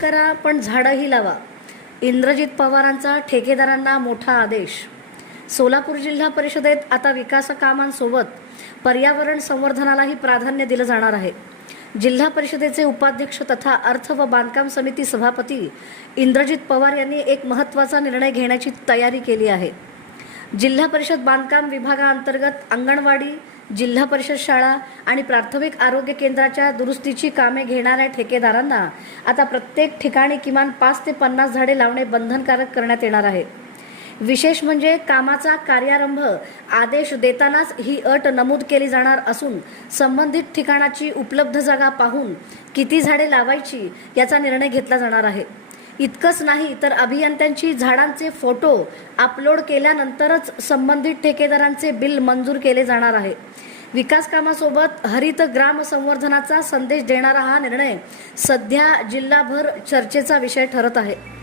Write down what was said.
करा पण झाडंही लावा. इंद्रजित पवारांचा ठेकेदारांना मोठा आदेश. सोलापूर जिल्हा परिषदेत आता विकास कामांसोबत पर्यावरण संवर्धनालाही प्राधान्य दिलं जाणार आहे. जिल्हा परिषदेचे उपाध्यक्ष तथा अर्थ व बांधकाम समिती सभापती इंद्रजित पवार यांनी एक महत्त्वाचा निर्णय घेण्याची तयारी केली आहे. जिल्हा परिषद बांधकाम विभागाअंतर्गत अंगणवाडी, जिल्हा परिषद शाळा आणि प्राथमिक आरोग्य केंद्राच्या दुरुस्तीची कामे घेणाऱ्या ठेकेदारांना आता प्रत्येक ठिकाणी किमान 5 ते 50 झाडे लावणे बंधनकारक करण्यात येणार आहे. विशेष म्हणजे कामाचा कार्यारंभ आदेश देतानाच ही अट नमूद केली जाणार असून संबंधित ठिकाणाची उपलब्ध जागा पाहून किती झाडे लावायची याचा निर्णय घेतला जाणार आहे. इतकंच नाही तर अभियंत्यांची झाडांचे फोटो अपलोड केल्यानंतरच संबंधित ठेकेदारांचे बिल मंजूर केले जाणार आहे. विकास कामासोबत हरित ग्राम संवर्धनाचा संदेश देणारा हा निर्णय सध्या जिल्हाभर चर्चेचा विषय ठरत आहे.